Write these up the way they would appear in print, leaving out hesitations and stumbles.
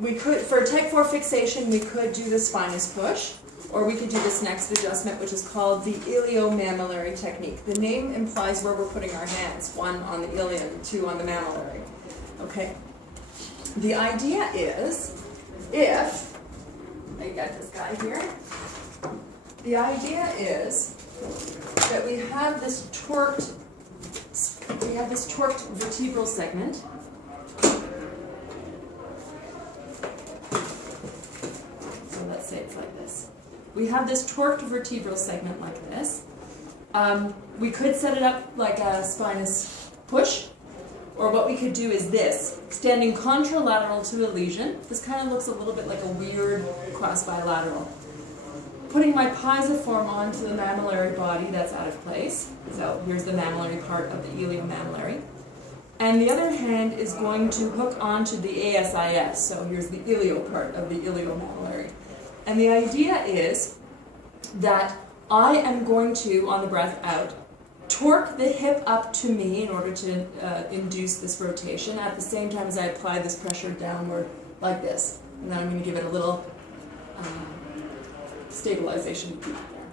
we could, for type 4 fixation, we could do the spinous push, or we could do this next adjustment, which is called the Ilio mammillary technique. The name implies where we're putting our hands, 1 on the ilium, 2 on the mammillary. Okay. The idea is, if, I got this guy here, the idea is that we have this torqued vertebral segment. So let's say it's like this. We have this torqued vertebral segment like this. We could set it up like a spinous push, or what we could do is this, standing contralateral to a lesion. This kind of looks a little bit like a weird cross bilateral. Putting my pisiform onto the mammillary body, that's out of place. So here's the mammillary part of the Ilio mammillary. And the other hand is going to hook onto the ASIS. So here's the Ilio part of the Ilio mammillary. And the idea is that I am going to, on the breath out, torque the hip up to me in order to induce this rotation at the same time as I apply this pressure downward like this. And then I'm going to give it a little stabilization peak there.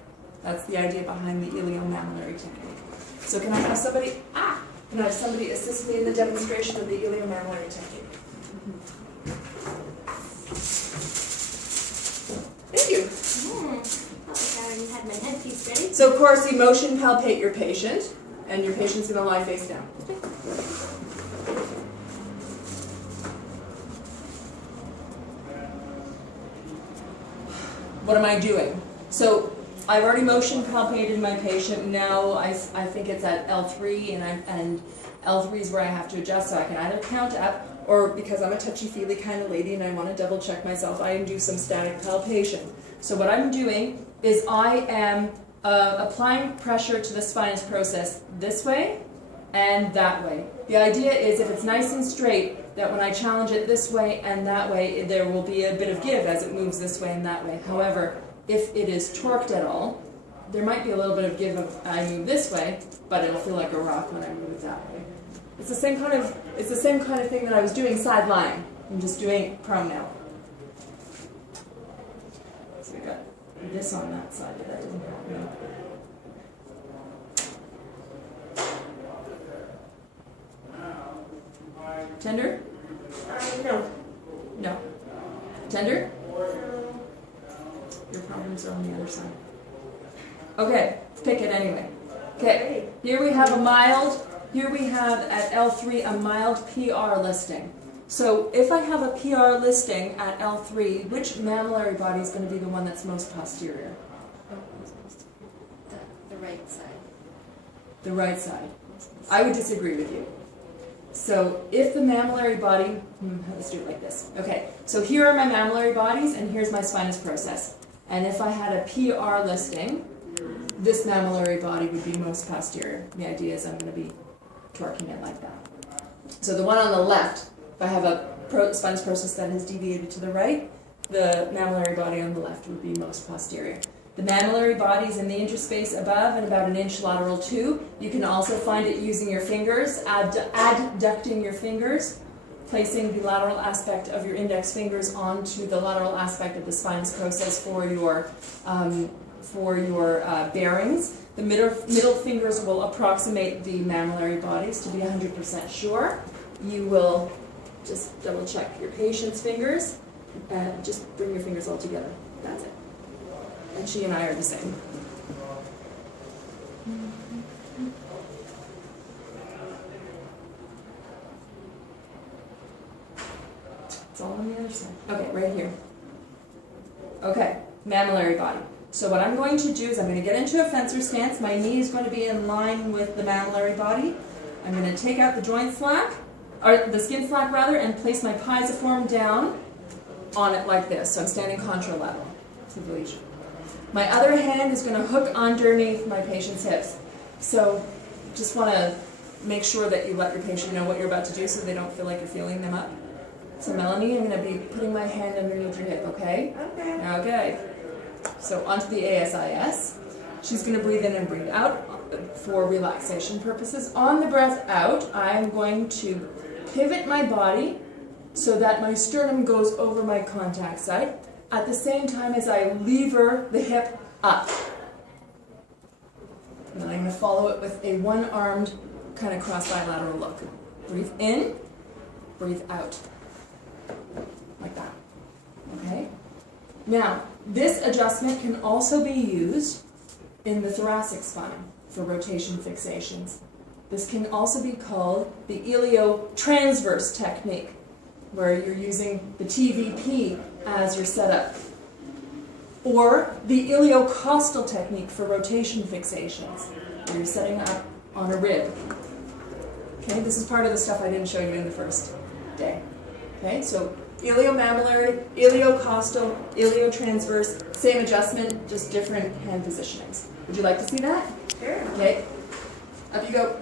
That's the idea behind the Ilio mammillary technique. So can I have somebody, can I have somebody assist me in the demonstration of the Ilio mammillary technique? Thank you. I had my headpiece ready. So of course you motion palpate your patient, and your patient's going to lie face down. What am I doing? So I've already motion palpated my patient. Now I think it's at L3, and L3 is where I have to adjust. So I can either count up, or because I'm a touchy-feely kind of lady and I want to double check myself, I can do some static palpation. So what I'm doing is I am applying pressure to the spinous process this way and that way. The idea is if it's nice and straight, that when I challenge it this way and that way, there will be a bit of give as it moves this way and that way. However, if it is torqued at all, there might be a little bit of give if I move this way, but it'll feel like a rock when I move that way. It's the same kind of thing that I was doing side lying. I'm just doing it prone now. So we got this on that side, but that doesn't help me. Tender? No. No. Tender? Your problems are on the other side. Okay, pick it anyway. Okay, here we have at L3 a mild PR listing. So if I have a PR listing at L3, which mammillary body is going to be the one that's most posterior? The right side. The right side. I would disagree with you. So if the mammillary body, let's do it like this. Okay, so here are my mammillary bodies and here's my spinous process. And if I had a PR listing, this mammillary body would be most posterior. The idea is I'm going to be torquing it like that. So the one on the left, if I have a spinous process that has deviated to the right, the mammillary body on the left would be most posterior. The mammillary body is in the interspace above and about 1 inch lateral to. You can also find it using your fingers, adducting your fingers, placing the lateral aspect of your index fingers onto the lateral aspect of the spinous process for your bearings. The middle fingers will approximate the mammillary bodies. To be 100% sure, you will just double check your patient's fingers and just bring your fingers all together. That's it. And she and I are the same. It's all on the other side. Okay, right here. Okay, mammillary body. So what I'm going to do is I'm going to get into a fencer stance. My knee is going to be in line with the mammillary body. I'm going to take out the joint slack, or the skin slack rather, and place my pisiform down on it like this. So I'm standing contralateral to the lesion. My other hand is going to hook underneath my patient's hips. So just want to make sure that you let your patient know what you're about to do so they don't feel like you're feeling them up. So Melanie, I'm going to be putting my hand underneath your hip, okay? Okay. Okay. So onto the ASIS. She's going to breathe in and breathe out for relaxation purposes. On the breath out, I'm going to pivot my body so that my sternum goes over my contact site at the same time as I lever the hip up. And then I'm going to follow it with a one-armed kind of cross bilateral look. Breathe in, breathe out. Like that. Okay? Now, this adjustment can also be used in the thoracic spine for rotation fixations. This can also be called the Ilio Transverse technique, where you're using the TVP as your setup. Or the Ilio technique for rotation fixations, where you're setting up on a rib. Okay, this is part of the stuff I didn't show you in the first day. Okay, so Ilio Mammillary, Ilio costal, Ilio transverse, same adjustment, just different hand positionings. Would you like to see that? Sure. Okay, up you go.